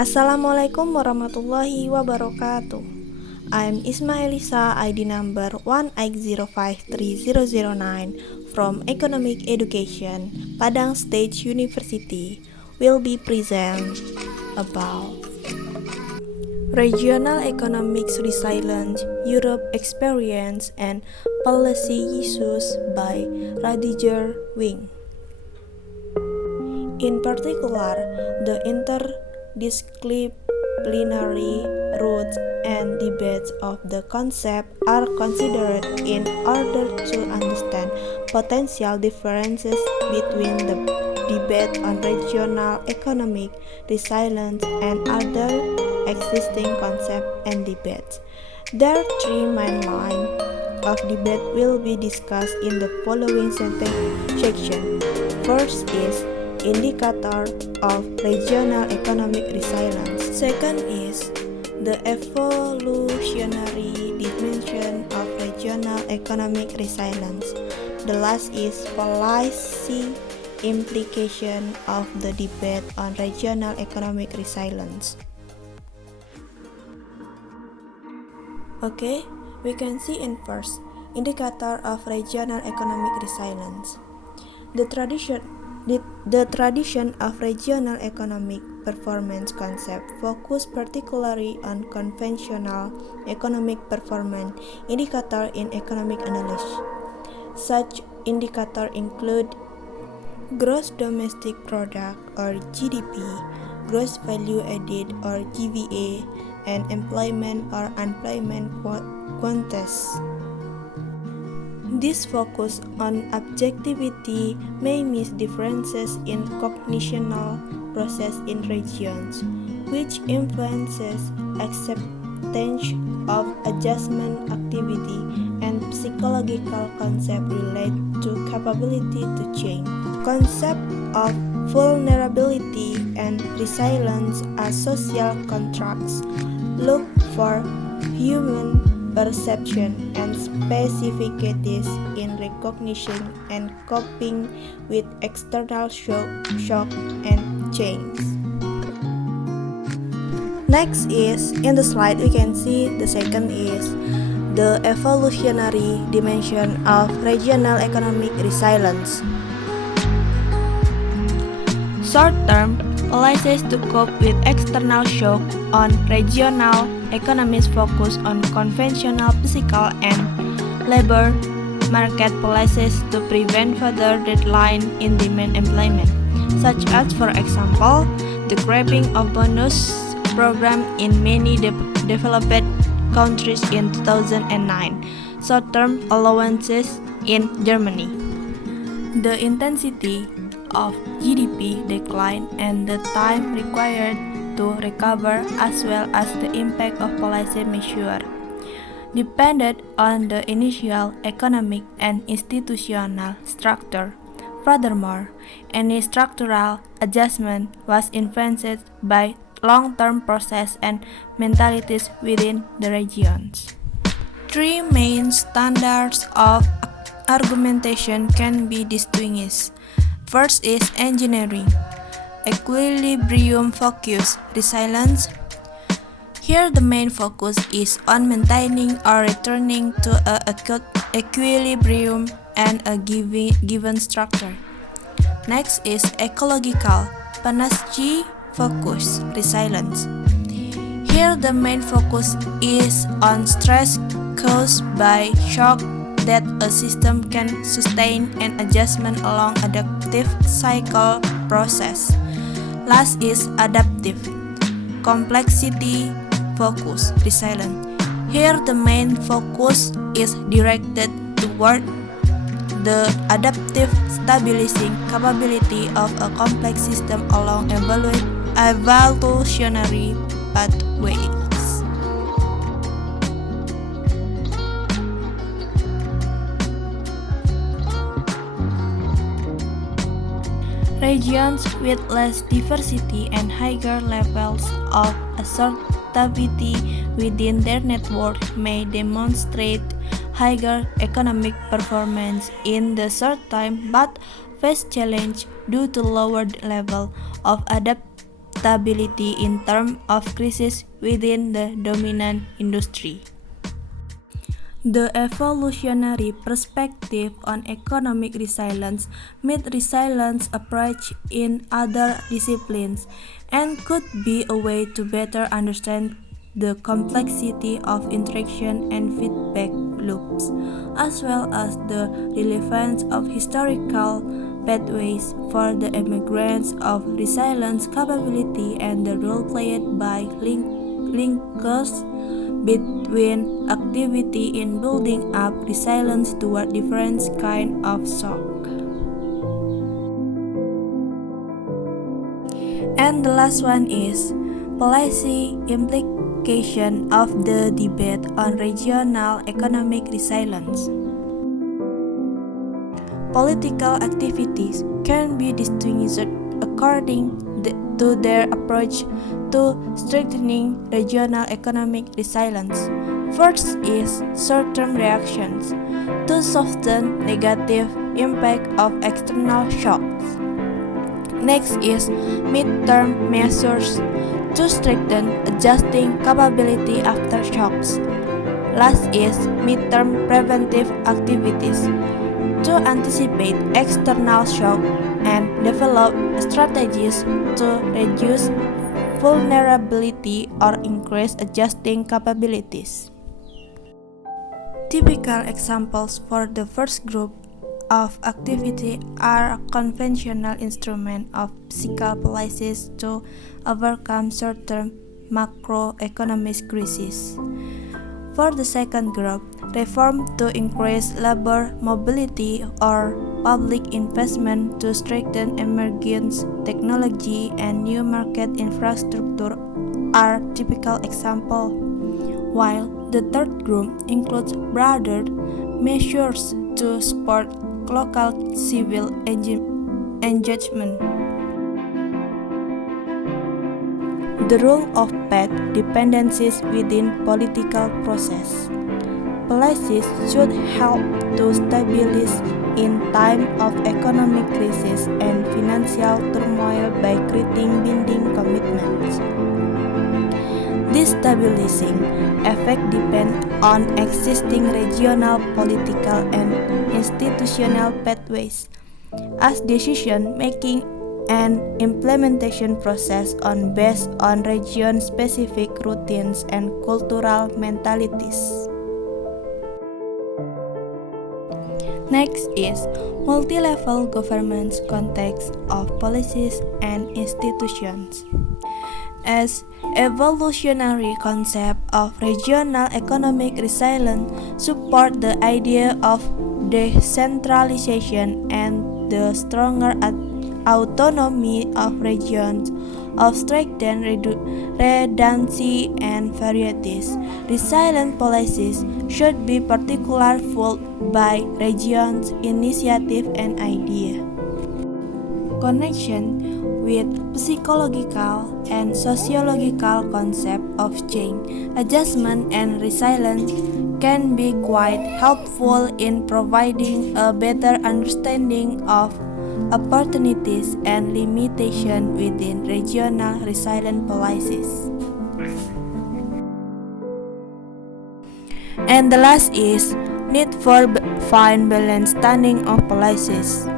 Assalamualaikum warahmatullahi wabarakatuh. I'm Isma Elisa, ID number 180530009 from Economic Education, Padang State University. Will be present about Regional Economics Resilience, Europe Experience and Policy Issues by Rudiger Wing. In particular, the interdisciplinary roots and debates of the concept are considered in order to understand potential differences between the debate on regional economic resilience and other existing concepts and debates. There are three main lines of debate will be discussed in the following section. First is indicator of regional economic resilience. Second is the evolutionary dimension of regional economic resilience. The last is policy implication of the debate on regional economic resilience. Okay, we can see in first indicator of regional economic resilience. The tradition of regional economic performance concept focus particularly on conventional economic performance indicator in economic analysis. Such indicators include gross domestic product or GDP, gross value added or GVA, and employment or unemployment quantities. This focus on objectivity may miss differences in cognitional process in regions, which influences acceptance of adjustment activity and psychological concept relate to capability to change. Concept of vulnerability and resilience as social contracts look for human perception and specificities in recognition and coping with external shock and change. Next is, in the slide we can see the second is the evolutionary dimension of regional economic resilience. Short-term policies to cope with external shock on regional economies focus on conventional physical and labor market policies to prevent further decline in demand employment, such as, for example, the scrapping of bonus program in many developed countries in 2009, short-term allowances in Germany. The intensity of GDP decline and the time required to recover, as well as the impact of policy measures, depended on the initial economic and institutional structure. Furthermore, any structural adjustment was influenced by long-term process and mentalities within the regions. Three main standards of argumentation can be distinguished. First is engineering, equilibrium focus, resilience. Here the main focus is on maintaining or returning to a equilibrium and a given structure. Next is ecological, panacea focus, resilience. Here the main focus is on stress caused by shock that a system can sustain an adjustment along adaptive cycle process. Last is adaptive, complexity focus, resilience. Here the main focus is directed toward the adaptive stabilizing capability of a complex system along evolutionary pathways. Regions with less diversity and higher levels of assertivity within their network may demonstrate higher economic performance in the short time but face challenge due to lower level of stability in terms of crisis within the dominant industry. The evolutionary perspective on economic resilience meets resilience approach in other disciplines and could be a way to better understand the complexity of interaction and feedback loops, as well as the relevance of historical pathways for the emergence of resilience capability and the role played by linkers between activity in building up resilience toward different kinds of shock. And the last one is policy implication of the debate on regional economic resilience. Political activities can be distinguished according to their approach to strengthening regional economic resilience. First is short-term reactions to soften negative impact of external shocks. Next is mid-term measures to strengthen adjusting capability after shocks. Last is mid-term preventive activities to anticipate external shock and develop strategies to reduce vulnerability or increase adjusting capabilities. Typical examples for the first group of activity are conventional instruments of fiscal policies to overcome short-term macroeconomic crises. For the second group, reform to increase labor mobility or public investment to strengthen emerging technology and new market infrastructure are typical examples, while the third group includes broader measures to support local civil engagement. The role of path dependencies within political process. Policies should help to stabilize in time of economic crisis and financial turmoil by creating binding commitments. This stabilizing effect depends on existing regional political and institutional pathways, as decision-making and implementation process are based on region-specific routines and cultural mentalities. Next is multi-level governance context of policies and institutions. As evolutionary concept of regional economic resilience support the idea of decentralization and the stronger autonomy of regions, of strengthened redundancy and varieties. Resilient policies should be particularly fueled by regions, initiative, and idea. Connection with psychological and sociological concept of change, adjustment, and resilience can be quite helpful in providing a better understanding of opportunities and limitations within regional resilient policies. And the last is need for fine balance standing of policies.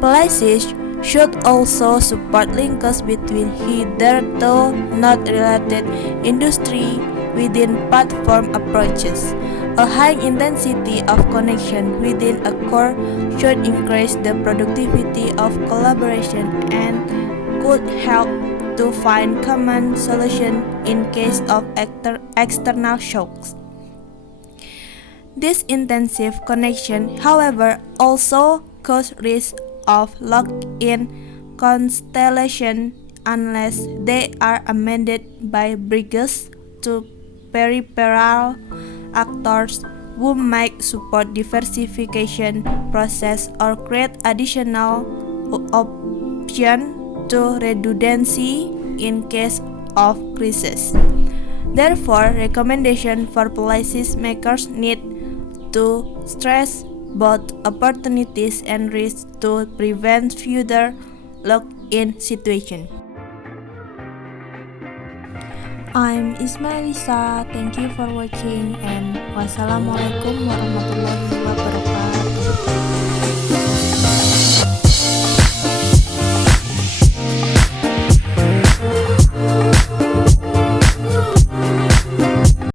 Policies should also support linkers between hitherto not related industry within platform approaches. A high intensity of connection within a core should increase the productivity of collaboration and could help to find common solutions in case of external shocks. This intensive connection, however, also causes risk of locked-in constellation unless they are amended by bridges to peripheral actors who might support diversification process or create additional option to redundancy in case of crisis. Therefore, recommendation for policy makers need to stress both opportunities and risks to prevent further lock-in situations. I'm Isma Elisa. Thank you for watching and wassalamualaikum warahmatullahi wabarakatuh.